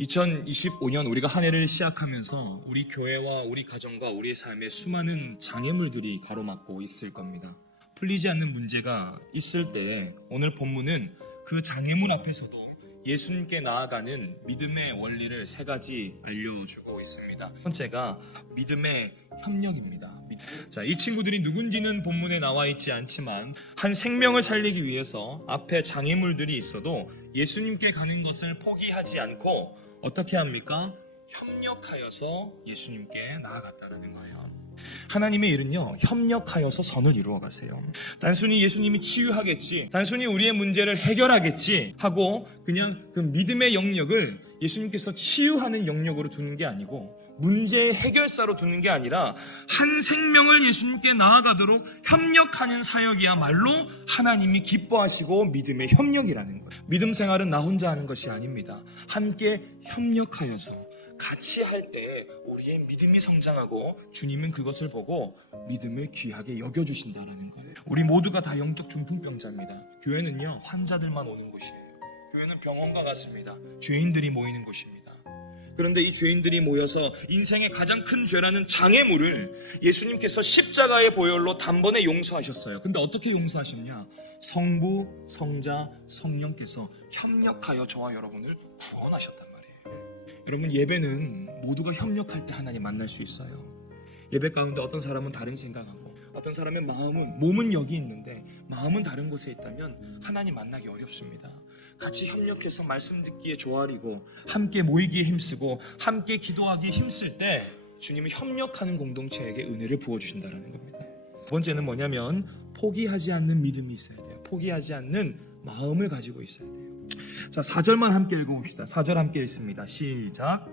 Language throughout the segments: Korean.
2025년 우리가 한 해를 시작하면서 우리 교회와 우리 가정과 우리의 삶에 수많은 장애물들이 가로막고 있을 겁니다. 풀리지 않는 문제가 있을 때 오늘 본문은 그 장애물 앞에서도 예수님께 나아가는 믿음의 원리를 세 가지 알려주고 있습니다. 첫 번째가 믿음의 협력입니다. 자, 이 친구들이 누군지는 본문에 나와 있지 않지만 한 생명을 살리기 위해서 앞에 장애물들이 있어도 예수님께 가는 것을 포기하지 않고 어떻게 합니까? 협력하여서 예수님께 나아갔다는 거예요. 하나님의 일은요, 협력하여서 선을 이루어 가세요. 단순히 예수님이 치유하겠지, 단순히 우리의 문제를 해결하겠지 하고 그냥 그 믿음의 영역을 예수님께서 치유하는 영역으로 두는 게 아니고 문제의 해결사로 두는 게 아니라 한 생명을 예수님께 나아가도록 협력하는 사역이야말로 하나님이 기뻐하시고 믿음의 협력이라는 거예요. 믿음 생활은 나 혼자 하는 것이 아닙니다. 함께 협력하여서 같이 할 때 우리의 믿음이 성장하고 주님은 그것을 보고 믿음을 귀하게 여겨주신다는 거예요. 우리 모두가 다 영적 중풍병자입니다. 교회는요, 환자들만 오는 곳이에요. 교회는 병원과 같습니다. 죄인들이 모이는 곳입니다. 그런데 이 죄인들이 모여서 인생의 가장 큰 죄라는 장애물을 예수님께서 십자가의 보혈로 단번에 용서하셨어요. 근데 어떻게 용서하셨냐? 성부, 성자, 성령께서 협력하여 저와 여러분을 구원하셨단 말이에요. 여러분, 예배는 모두가 협력할 때 하나님 만날 수 있어요. 예배 가운데 어떤 사람은 다른 생각하고 어떤 사람의 몸은 여기 있는데 마음은 다른 곳에 있다면 하나님 만나기 어렵습니다. 같이 협력해서 말씀 듣기에 조아리고 함께 모이기에 힘쓰고 함께 기도하기에 힘쓸 때 주님은 협력하는 공동체에게 은혜를 부어주신다는 겁니다. 두 번째는 뭐냐면 포기하지 않는 믿음이 있어야 돼요. 포기하지 않는 마음을 가지고 있어야 돼요. 자, 4절만 함께 읽어봅시다. 4절 함께 읽습니다. 시작.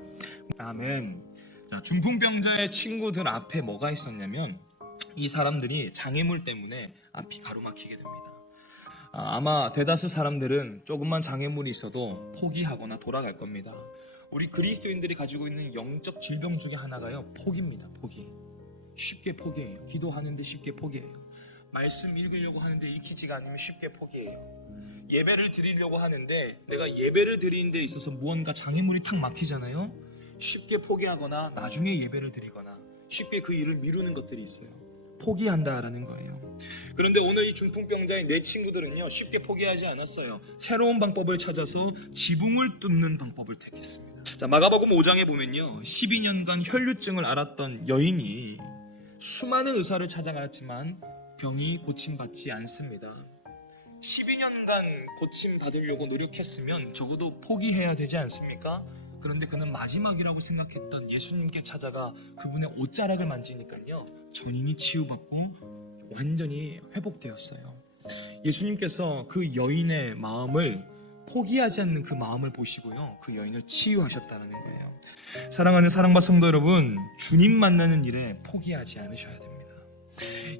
아멘. 자, 중풍병자의 친구들 앞에 뭐가 있었냐면 이 사람들이 장애물 때문에 앞이 가로막히게 됩니다. 아마 대다수 사람들은 조금만 장애물이 있어도 포기하거나 돌아갈 겁니다. 우리 그리스도인들이 가지고 있는 영적 질병 중에 하나가요, 포기입니다. 포기. 쉽게 포기해요. 기도하는데 쉽게 포기해요. 말씀 읽으려고 하는데 읽히지가 않으면 쉽게 포기해요. 예배를 드리려고 하는데 내가 예배를 드리는 데 있어서 무언가 장애물이 탁 막히잖아요. 쉽게 포기하거나 나중에 예배를 드리거나 쉽게 그 일을 미루는 것들이 있어요. 포기한다라는 거예요. 그런데 오늘 이 중풍병자의 네 친구들은요, 쉽게 포기하지 않았어요. 새로운 방법을 찾아서 지붕을 뚫는 방법을 택했습니다. 자, 마가복음 5장에 보면요, 12년간 혈류증을 앓았던 여인이 수많은 의사를 찾아갔지만 병이 고침받지 않습니다. 12년간 고침받으려고 노력했으면 적어도 포기해야 되지 않습니까? 그런데 그는 마지막이라고 생각했던 예수님께 찾아가 그분의 옷자락을 만지니까요, 전인이 치유받고 완전히 회복되었어요. 예수님께서 그 여인의 마음을, 포기하지 않는 그 마음을 보시고요, 그 여인을 치유하셨다는 거예요. 사랑하는 사랑과 성도 여러분, 주님 만나는 일에 포기하지 않으셔야 됩니다.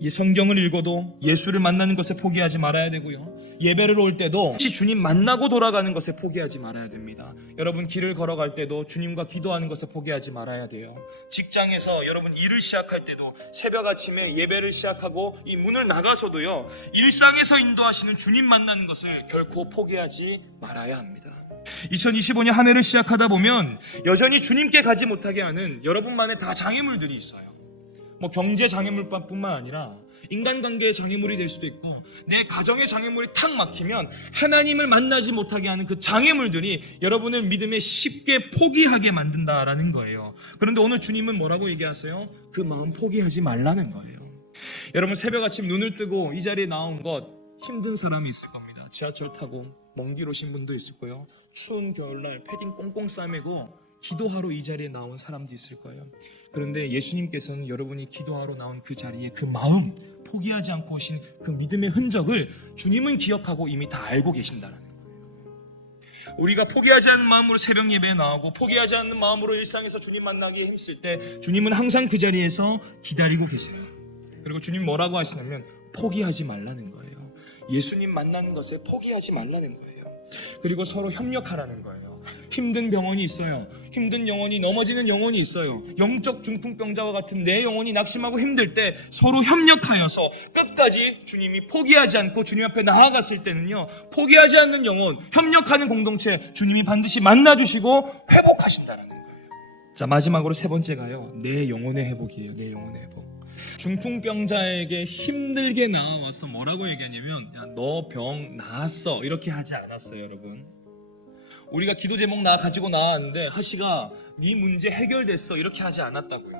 성경을 읽어도 예수를 만나는 것에 포기하지 말아야 되고요, 예배를 올 때도 주님 만나고 돌아가는 것에 포기하지 말아야 됩니다. 여러분, 길을 걸어갈 때도 주님과 기도하는 것에 포기하지 말아야 돼요. 직장에서 여러분 일을 시작할 때도 새벽 아침에 예배를 시작하고 이 문을 나가서도요, 일상에서 인도하시는 주님 만나는 것을 결코 포기하지 말아야 합니다. 2025년 한 해를 시작하다 보면 여전히 주님께 가지 못하게 하는 여러분만의 다 장애물들이 있어요. 경제 장애물뿐만 아니라 인간관계의 장애물이 될 수도 있고 내 가정의 장애물이 탁 막히면 하나님을 만나지 못하게 하는 그 장애물들이 여러분을 믿음에 쉽게 포기하게 만든다라는 거예요. 그런데 오늘 주님은 뭐라고 얘기하세요? 그 마음 포기하지 말라는 거예요. 여러분, 새벽 아침 눈을 뜨고 이 자리에 나온 것 힘든 사람이 있을 겁니다. 지하철 타고 먼 길 오신 분도 있을 거예요. 추운 겨울날 패딩 꽁꽁 싸매고 기도하러 이 자리에 나온 사람도 있을 거예요. 그런데 예수님께서는 여러분이 기도하러 나온 그 자리에 그 마음, 포기하지 않고 오신 그 믿음의 흔적을 주님은 기억하고 이미 다 알고 계신다는 거예요. 우리가 포기하지 않는 마음으로 새벽 예배에 나오고 포기하지 않는 마음으로 일상에서 주님 만나기에 힘쓸 때 주님은 항상 그 자리에서 기다리고 계세요. 그리고 주님 뭐라고 하시냐면 포기하지 말라는 거예요. 예수님 만나는 것에 포기하지 말라는 거예요. 그리고 서로 협력하라는 거예요. 힘든 병원이 있어요. 힘든 영혼이, 넘어지는 영혼이 있어요. 영적 중풍병자와 같은 내 영혼이 낙심하고 힘들 때 서로 협력하여서 끝까지 주님이 포기하지 않고 주님 앞에 나아갔을 때는요, 포기하지 않는 영혼, 협력하는 공동체 주님이 반드시 만나주시고 회복하신다는 거예요. 자, 마지막으로 세 번째가요, 내 영혼의 회복이에요. 내 영혼의 회복. 중풍병자에게 힘들게 나와서 뭐라고 얘기하냐면, 야, 너 병 나았어, 이렇게 하지 않았어요. 여러분, 우리가 기도 제목 가지고 나왔는데 하시가 네 문제 해결됐어, 이렇게 하지 않았다고요.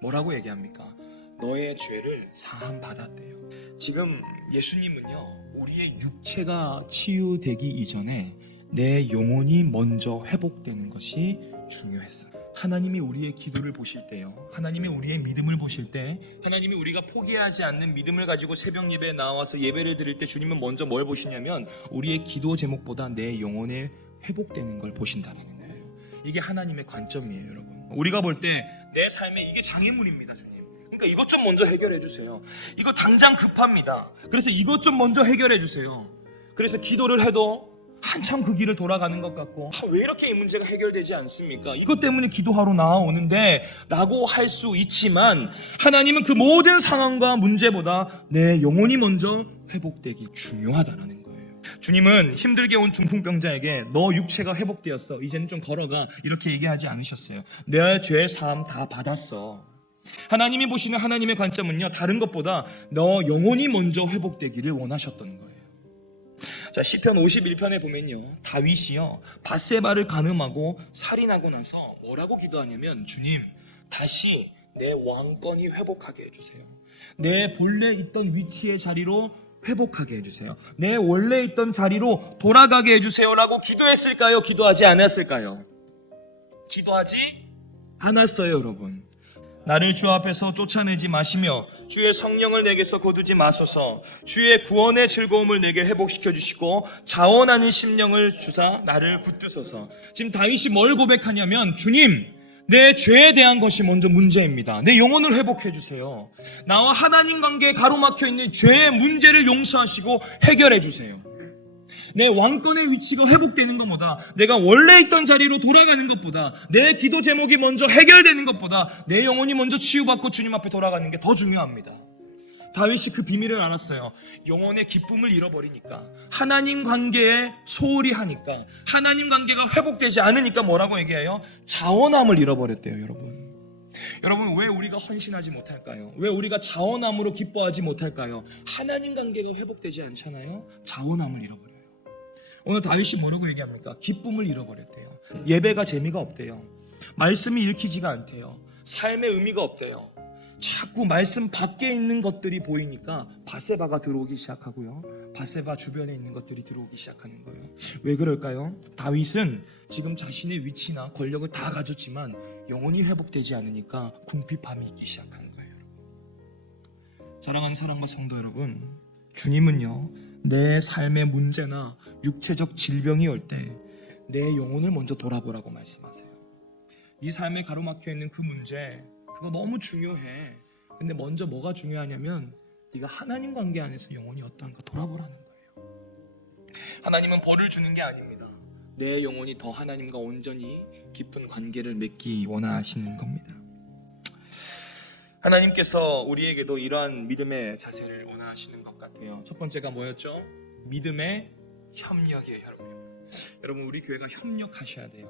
뭐라고 얘기합니까? 너의 죄를 사함 받았대요. 지금 예수님은요, 우리의 육체가 치유되기 이전에 내 영혼이 먼저 회복되는 것이 중요했어요. 하나님이 우리의 기도를 보실 때요, 하나님이 우리의 믿음을 보실 때, 하나님이 우리가 포기하지 않는 믿음을 가지고 새벽 예배에 나와서 예배를 드릴 때 주님은 먼저 뭘 보시냐면 우리의 기도 제목보다 내 영혼의 회복되는 걸 보신다는 거예요. 이게 하나님의 관점이에요. 여러분, 우리가 볼 때 내 삶에 이게 장애물입니다, 주님. 그러니까 이것 좀 먼저 해결해 주세요. 이거 당장 급합니다. 그래서 이것 좀 먼저 해결해 주세요. 그래서 기도를 해도 한참 그 길을 돌아가는 것 같고, 왜 이렇게 이 문제가 해결되지 않습니까? 이것 때문에 기도하러 나오는데 라고 할 수 있지만, 하나님은 그 모든 상황과 문제보다 내 영혼이 먼저 회복되기 중요하다는 거예요. 주님은 힘들게 온 중풍병자에게 너 육체가 회복되었어, 이제는 좀 걸어가, 이렇게 얘기하지 않으셨어요. 내 죄 사함 다 받았어. 하나님이 보시는 하나님의 관점은요, 다른 것보다 너 영혼이 먼저 회복되기를 원하셨던 거예요. 자, 시편 51편에 보면요, 다윗이요, 밧세바를 간음하고 살인하고 나서 뭐라고 기도하냐면, 주님, 다시 내 왕권이 회복하게 해주세요. 내 본래 있던 위치의 자리로 회복하게 해주세요. 내 원래 있던 자리로 돌아가게 해주세요 라고 기도했을까요? 기도하지 않았을까요? 기도하지 않았어요. 여러분, 나를 주 앞에서 쫓아내지 마시며 주의 성령을 내게서 거두지 마소서. 주의 구원의 즐거움을 내게 회복시켜 주시고 자원하는 심령을 주사 나를 붙드소서. 지금 다윗이 뭘 고백하냐면, 주님, 내 죄에 대한 것이 먼저 문제입니다. 내 영혼을 회복해 주세요. 나와 하나님 관계에 가로막혀 있는 죄의 문제를 용서하시고 해결해 주세요. 내 왕권의 위치가 회복되는 것보다, 내가 원래 있던 자리로 돌아가는 것보다, 내 기도 제목이 먼저 해결되는 것보다 내 영혼이 먼저 치유받고 주님 앞에 돌아가는 게 더 중요합니다. 다윗이 그 비밀을 알았어요. 영혼의 기쁨을 잃어버리니까, 하나님 관계에 소홀히 하니까, 하나님 관계가 회복되지 않으니까 뭐라고 얘기해요? 자원함을 잃어버렸대요. 여러분, 왜 우리가 헌신하지 못할까요? 왜 우리가 자원함으로 기뻐하지 못할까요? 하나님 관계가 회복되지 않잖아요. 자원함을 잃어버려요. 오늘 다윗이 뭐라고 얘기합니까? 기쁨을 잃어버렸대요. 예배가 재미가 없대요. 말씀이 읽히지가 않대요. 삶의 의미가 없대요. 자꾸 말씀 밖에 있는 것들이 보이니까 밧세바가 들어오기 시작하고요, 밧세바 주변에 있는 것들이 들어오기 시작하는 거예요. 왜 그럴까요? 다윗은 지금 자신의 위치나 권력을 다 가졌지만 영혼이 회복되지 않으니까 궁핍함이 있기 시작하는 거예요. 사랑하는 사랑과 성도 여러분, 주님은요, 내 삶의 문제나 육체적 질병이 올 때 내 영혼을 먼저 돌아보라고 말씀하세요. 네 삶에 가로막혀 있는 그 문제, 그거 너무 중요해. 근데 먼저 뭐가 중요하냐면 네가 하나님 관계 안에서 영혼이 어떠한가 돌아보라는 거예요. 하나님은 벌을 주는 게 아닙니다. 내 영혼이 더 하나님과 온전히 깊은 관계를 맺기 원하시는 겁니다. 하나님께서 우리에게도 이러한 믿음의 자세를 원하시는 것 같아요. 첫 번째가 뭐였죠? 믿음의 협력이에요. 여러분, 우리 교회가 협력하셔야 돼요.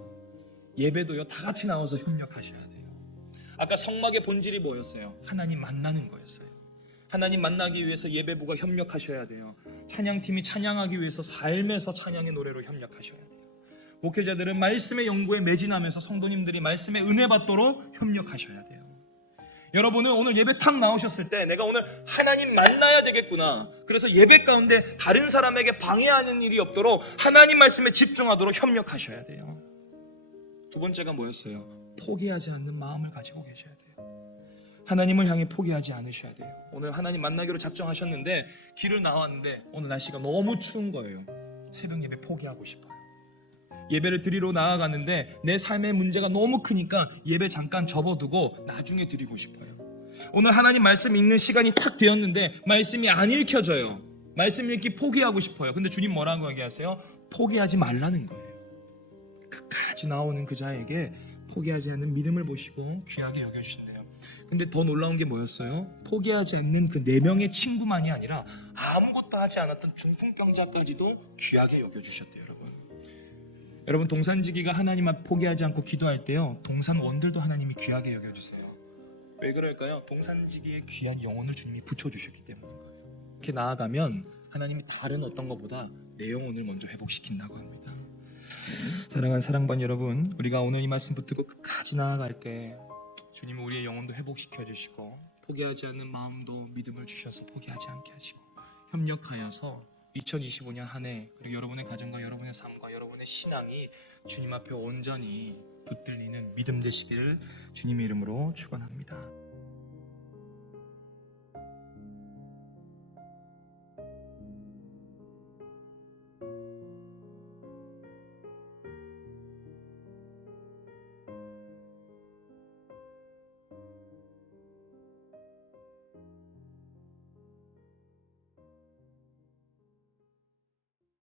예배도요, 다 같이 나와서 협력하셔야 돼요. 아까 성막의 본질이 뭐였어요? 하나님 만나는 거였어요. 하나님 만나기 위해서 예배부가 협력하셔야 돼요. 찬양팀이 찬양하기 위해서 삶에서 찬양의 노래로 협력하셔야 돼요. 목회자들은 말씀의 연구에 매진하면서 성도님들이 말씀의 은혜 받도록 협력하셔야 돼요. 여러분은 오늘 예배 탁 나오셨을 때 내가 오늘 하나님 만나야 되겠구나, 그래서 예배 가운데 다른 사람에게 방해하는 일이 없도록 하나님 말씀에 집중하도록 협력하셔야 돼요. 두 번째가 뭐였어요? 포기하지 않는 마음을 가지고 계셔야 돼요. 하나님을 향해 포기하지 않으셔야 돼요. 오늘 하나님 만나기로 작정하셨는데 길을 나왔는데 오늘 날씨가 너무 추운 거예요. 새벽 예배 포기하고 싶어요. 예배를 드리러 나아가는데 내 삶의 문제가 너무 크니까 예배 잠깐 접어두고 나중에 드리고 싶어요. 오늘 하나님 말씀 읽는 시간이 탁 되었는데 말씀이 안 읽혀져요. 말씀 읽기 포기하고 싶어요. 근데 주님 뭐라고 얘기하세요? 포기하지 말라는 거예요. 끝까지 끝까지 나오는 그 자에게 포기하지 않는 믿음을 보시고 귀하게 여겨주신대요. 근데 더 놀라운 게 뭐였어요? 포기하지 않는 그 4명의 친구만이 아니라 아무것도 하지 않았던 중풍병자까지도 귀하게 여겨주셨대요. 여러분 동산지기가 하나님 앞 포기하지 않고 기도할 때요, 동산원들도 하나님이 귀하게 여겨주세요. 왜 그럴까요? 동산지기의 귀한 영혼을 주님이 붙여주셨기 때문인 거예요. 이렇게 나아가면 하나님이 다른 어떤 것보다 내 영혼을 먼저 회복시킨다고 합니다. 사랑하는 사랑반 여러분, 우리가 오늘 이 말씀 붙들고 끝까지 나아갈 때 주님은 우리의 영혼도 회복시켜 주시고 포기하지 않는 마음도 믿음을 주셔서 포기하지 않게 하시고 협력하여서 2025년 한 해, 그리고 여러분의 가정과 여러분의 삶과 여러분의 신앙이 주님 앞에 온전히 붙들리는 믿음 되시기를 주님의 이름으로 축원합니다.